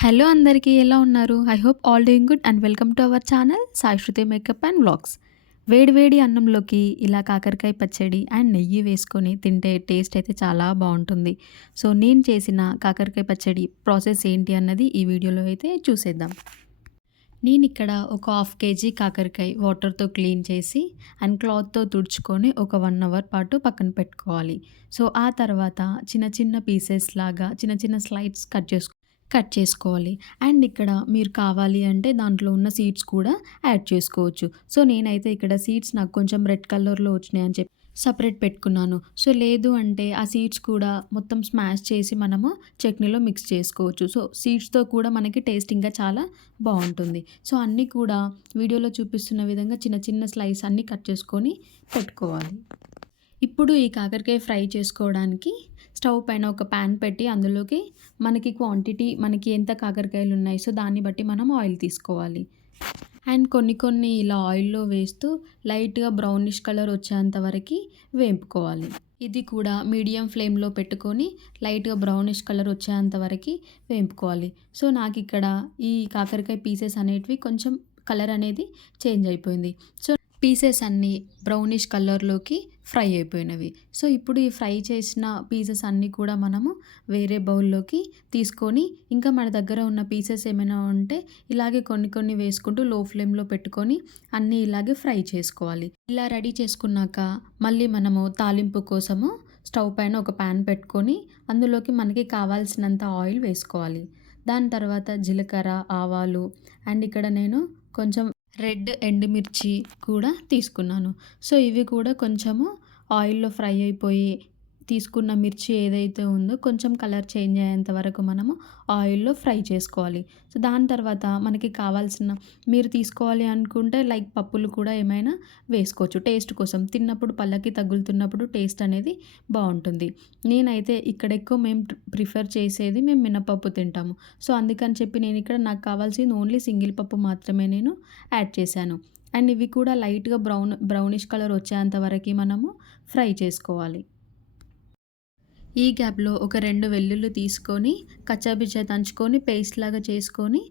Hello అందరికీ ఎలా ఉన్నారు? I hope all doing good and welcome to our channel Sai Shruti makeup and vlogs. వేడి వేడి అన్నంలోకి ఇలా కాకరకాయ పచ్చడి అండ్ నెయ్యి వేసుకొని తింటే టేస్ట్ అయితే చాలా బావుంటుంది. సో నేను చేసిన కాకరకాయ పచ్చడి ప్రాసెస్ ఏంటి అన్నది ఈ వీడియోలో అయితే చూసేద్దాం. నేనిక్కడ ఒక హాఫ్ కేజీ కాకరకాయ వాటర్‌తో క్లీన్ చేసి అండ్ క్లాత్‌తో తుడుచుకొని ఒక 1 అవర్ పాటు పక్కన పెట్టుకోవాలి. సో ఆ తర్వాత చిన్న చిన్న పీసెస్ లాగా చిన్న చిన్న స్లైడ్స్ కట్ చేసుకోవాలి. అండ్ ఇక్కడ మీరు కావాలి అంటే దాంట్లో ఉన్న సీడ్స్ కూడా యాడ్ చేసుకోవచ్చు. సో నేనైతే ఇక్కడ సీడ్స్ నాకు కొంచెం రెడ్ కలర్‌లో వచ్చినాయని చెప్పి సెపరేట్ పెట్టుకున్నాను. సో లేదు అంటే ఆ సీడ్స్ కూడా మొత్తం స్మాష్ చేసి మనము చట్నీలో మిక్స్ చేసుకోవచ్చు. సో సీడ్స్‌తో కూడా మనకి టేస్ట్ ఇంకా చాలా బావుంటుంది. సో అన్నీ కూడా వీడియోలో చూపిస్తున్న విధంగా చిన్న చిన్న స్లైస్ అన్నీ కట్ చేసుకొని పెట్టుకోవాలి. ఇప్పుడు ఈ కాకరకాయ ఫ్రై చేసుకోవడానికి స్టవ్ పైన ఒక పాన్ పెట్టి అందులోకి మనకి క్వాంటిటీ మనకి ఎంత కాకరకాయలు ఉన్నాయి సో దాన్ని బట్టి మనం ఆయిల్ తీసుకోవాలి. అండ్ కొన్ని కొన్ని ఇలా ఆయిల్‌లో వేస్తూ లైట్‌గా బ్రౌనిష్ కలర్ వచ్చేంత వరకి వేంపుకోవాలి. ఇది కూడా మీడియం ఫ్లేమ్‌లో పెట్టుకొని లైట్‌గా బ్రౌనిష్ కలర్ వచ్చేంత వరకి వేంపుకోవాలి. సో నాకిక్కడ ఈ కాకరకాయ పీసెస్ అనేటివి కొంచెం కలర్ అనేది చేంజ్ అయిపోయింది. సో పీసెస్ అన్నీ బ్రౌనిష్ కలర్‌లోకి ఫ్రై అయిపోయినవి. సో ఇప్పుడు ఈ ఫ్రై చేసిన పీసెస్ అన్నీ కూడా మనము వేరే బౌల్‌లోకి తీసుకొని ఇంకా మన దగ్గర ఉన్న పీసెస్ ఏమైనా ఉంటే ఇలాగే కొన్ని కొన్ని వేసుకుంటూ లో ఫ్లేమ్‌లో పెట్టుకొని అన్నీ ఇలాగే ఫ్రై చేసుకోవాలి. ఇలా రెడీ చేసుకున్నాక మళ్ళీ మనము తాలింపు కోసము స్టవ్ పైన ఒక పాన్ పెట్టుకొని అందులోకి మనకి కావాల్సినంత ఆయిల్ వేసుకోవాలి. దాని తర్వాత జీలకర్ర, ఆవాలు అండ్ ఇక్కడ నేను కొంచెం రెడ్ ఎండుమిర్చి కూడా తీసుకున్నాను. సో ఇవి కూడా కొంచెము ఆయిల్‌లో ఫ్రై అయిపోయి తీసుకున్న మిర్చి ఏదైతే ఉందో కొంచెం కలర్ చేంజ్ అయ్యేంత వరకు మనము ఆయిల్‌లో ఫ్రై చేసుకోవాలి. సో దాని తర్వాత మనకి కావాల్సిన మీరు తీసుకోవాలి అనుకుంటే లైక్ పప్పులు కూడా ఏమైనా వేసుకోవచ్చు టేస్ట్ కోసం. తిన్నప్పుడు పళ్ళకి తగులుతున్నప్పుడు టేస్ట్ అనేది బావుంటుంది. నేనైతే ఇక్కడ ఎక్కువ మేము ప్రిఫర్ చేసేది మేము మినపప్పు తింటాము. సో అందుకని చెప్పి నేను ఇక్కడ నాకు కావాల్సింది ఓన్లీ సింగిల్ పప్పు మాత్రమే నేను యాడ్ చేశాను. అండ్ ఇవి కూడా లైట్‌గా బ్రౌనిష్ కలర్ వచ్చేంత వరకి మనము ఫ్రై చేసుకోవాలి. ఈ గ్యాప్‌లో ఒక 2 వెల్లుల్లి తీసుకొని కచ్చాపిచ్చా దంచుకొని పేస్ట్ లాగా చేసుకొని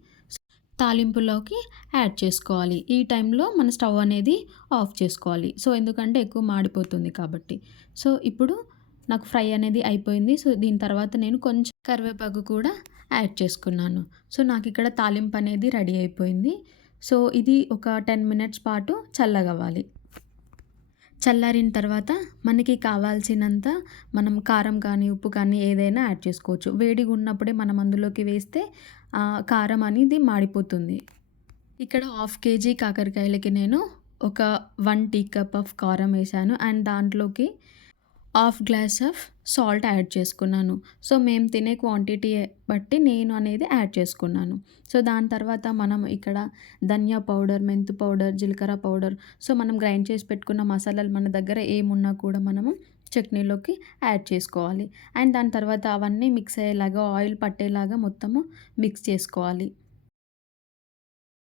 తాలింపులోకి యాడ్ చేసుకోవాలి. ఈ టైంలో మన స్టవ్ అనేది ఆఫ్ చేసుకోవాలి. సో ఎందుకంటే ఎక్కువ మాడిపోతుంది కాబట్టి. సో ఇప్పుడు నాకు ఫ్రై అనేది అయిపోయింది. సో దీని తర్వాత నేను కొంచెం కరివేపాకు కూడా యాడ్ చేసుకున్నాను. సో నాకిక్కడ తాలింపు అనేది రెడీ అయిపోయింది. సో ఇది ఒక 10 మినిట్స్ పాటు చల్లగవ్వాలి. చల్లారిన తర్వాత మనకి కావాల్సినంత మనం కారం కానీ, ఉప్పు కానీ ఏదైనా యాడ్ చేసుకోవచ్చు. వేడిగా ఉన్నప్పుడే మనం అందులోకి వేస్తే కారం అనేది మాడిపోతుంది. ఇక్కడ హాఫ్ కేజీ కాకరకాయలకి నేను ఒక 1 టీ కప్ ఆఫ్ కారం వేశాను. అండ్ దాంట్లోకి half glass of salt add చేసుకున్నాను. సో మేము తినే క్వాంటిటీ బట్టి నేను అనేది యాడ్ చేసుకున్నాను. సో దాని తర్వాత మనం ఇక్కడ ధనియా పౌడర్, మెంతు పౌడర్, జీలకర్ర పౌడర్ సో మనం గ్రైండ్ చేసి పెట్టుకున్న మసాలాలు మన దగ్గర ఏమున్నా కూడా మనము చట్నీలోకి యాడ్ చేసుకోవాలి. అండ్ దాని తర్వాత అవన్నీ మిక్స్ అయ్యేలాగా ఆయిల్ పట్టేలాగా మొత్తము మిక్స్ చేసుకోవాలి.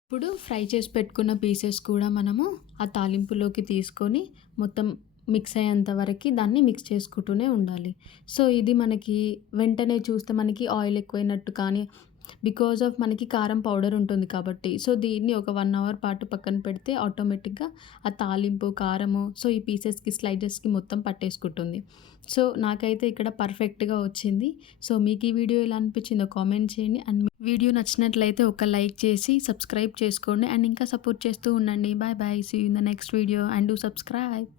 ఇప్పుడు ఫ్రై చేసి పెట్టుకున్న పీసెస్ కూడా మనము ఆ తాలింపులోకి తీసుకొని మొత్తం మిక్స్ అయ్యేంత వరకి దాన్ని మిక్స్ చేసుకుంటూనే ఉండాలి. సో ఇది మనకి వెంటనే చూస్తే మనకి ఆయిల్ ఎక్కువైనట్టు కానీ బికాజ్ ఆఫ్ మనకి కారం పౌడర్ ఉంటుంది కాబట్టి. సో దీన్ని ఒక 1 అవర్ పాటు పక్కన పెడితే ఆటోమేటిక్‌గా ఆ తాలింపు, కారము సో ఈ పీసెస్‌కి, స్లైసెస్‌కి మొత్తం పట్టేసుకుంటుంది. సో నాకైతే ఇక్కడ పర్ఫెక్ట్‌గా వచ్చింది. సో మీకు ఈ వీడియో ఎలా అనిపించిందో కామెంట్ చేయండి. అండ్ వీడియో నచ్చినట్లయితే ఒక లైక్ చేసి సబ్స్క్రైబ్ చేసుకోండి. అండ్ ఇంకా సపోర్ట్ చేస్తూ ఉండండి. Bye bye. See you in the next video and do subscribe.